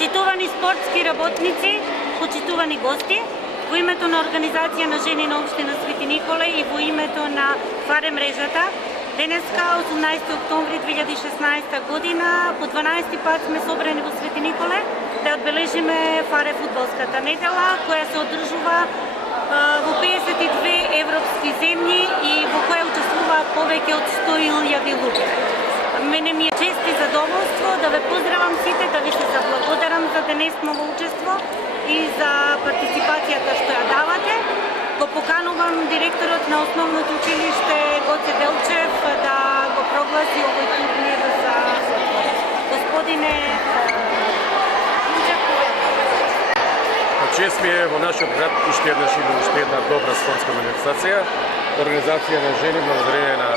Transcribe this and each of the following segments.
Почитувани спортски работници, почитувани гости, во името на Организација на жени на општина Свети Николе и во името на ФАРЕ мрежата, денеска, 18 октомври 2016 година, по 12 пат сме собрани во Свети Николе да одбележиме ФАРЕ фудбалската недела, која се одржува во 52 европски земји и во која учествуваат повеќе од 100.000 луѓе. Мене ми е чест и задоволство да ве поздравам сите, да ви се заблагодарам за денесново учество и за партиципацијата што ја давате. Го поканувам директорот на основното училиште Гоце Делчев да го прогласи овој турнир за господине. Чест ми е во нашиот град уште една добра спортска манифестација, организација на жени, благодарение на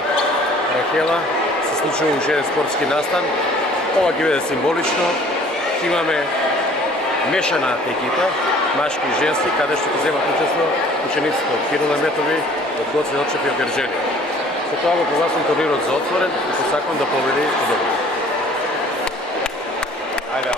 Рахела, се случува уште еден спортски настан. Ова ќе биде символично. Имаме мешана екипа, машки и женски, каде што ќе земат учество учениците од Кириле Метови, од Гоце Делчев и од Герџенија. Со тоа го прогласувам турнирот за отворен и се сакам да победи подобро. Ајде.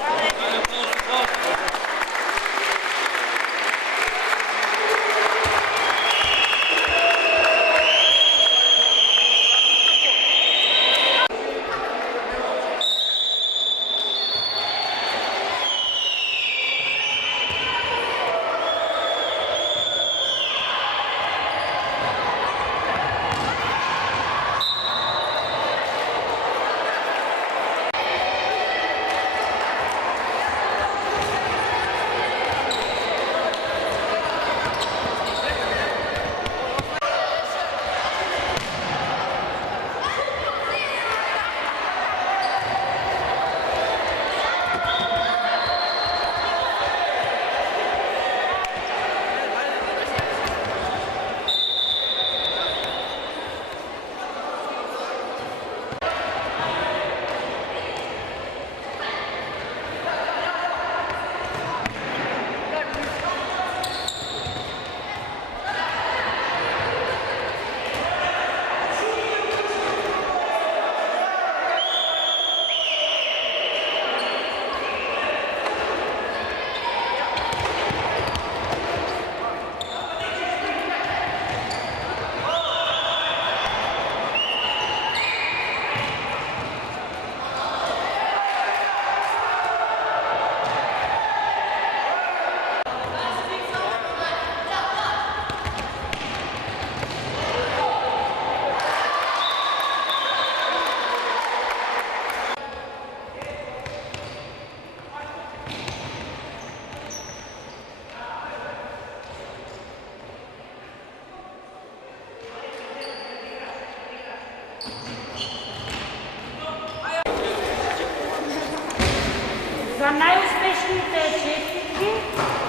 За најуспешните честитки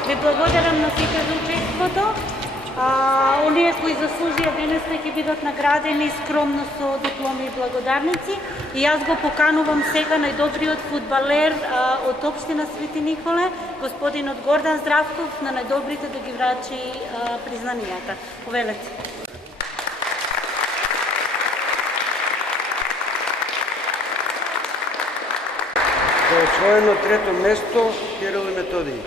ви благодарам на сите за учеството. Оние кои заслужија денеска ќе бидат наградени скромно со дипломи и благодарници. И јас го поканувам сега најдобриот фудбалер од општина Свети Николе, господинот Гордан Здравков, на најдобрите да ги врачи признанијата. Повелете. За освоено трето место Кирил и Методий.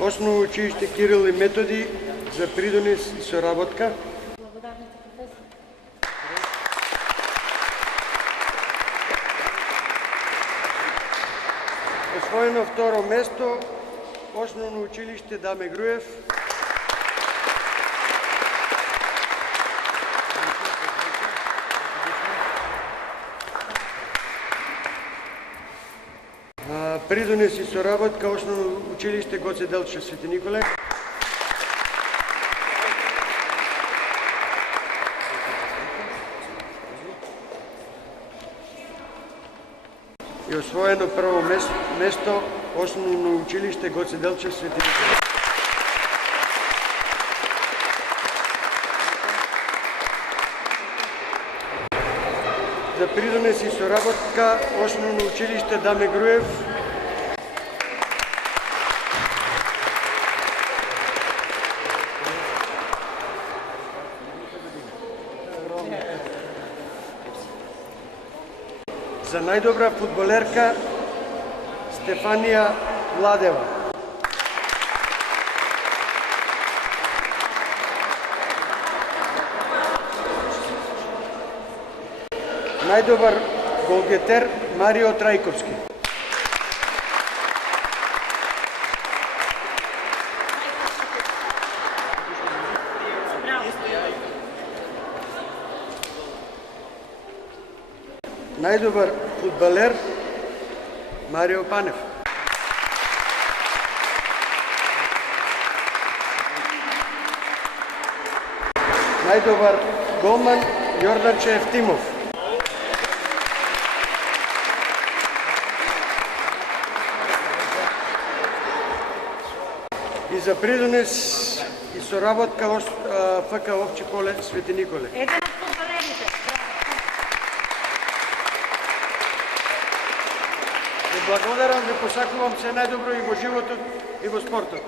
Основно училиште Кирил и Методий за придонес и соработка. Освоено второ место Основно училиште Даме Груев. Придонес и соработка Основно училиште Гоце Делчев Свети Николе. И освоено прво место Основно училиште Гоце Делчев Свети Николе. За придонес и соработка Основно училиште Даме Груев. За најдобра фудбалерка Стефанија Владева. Најдобар голгетер Марио Трајковски. Најдобар фудбалер Марио Панев. Најдобар голман Јорданче Евтимов. И за придонес и соработка ФК Овчи поле Свети Николе. Еден од фудбалерите. Ви благодарам, ви посакувам се најдобро и во животот и во спортот.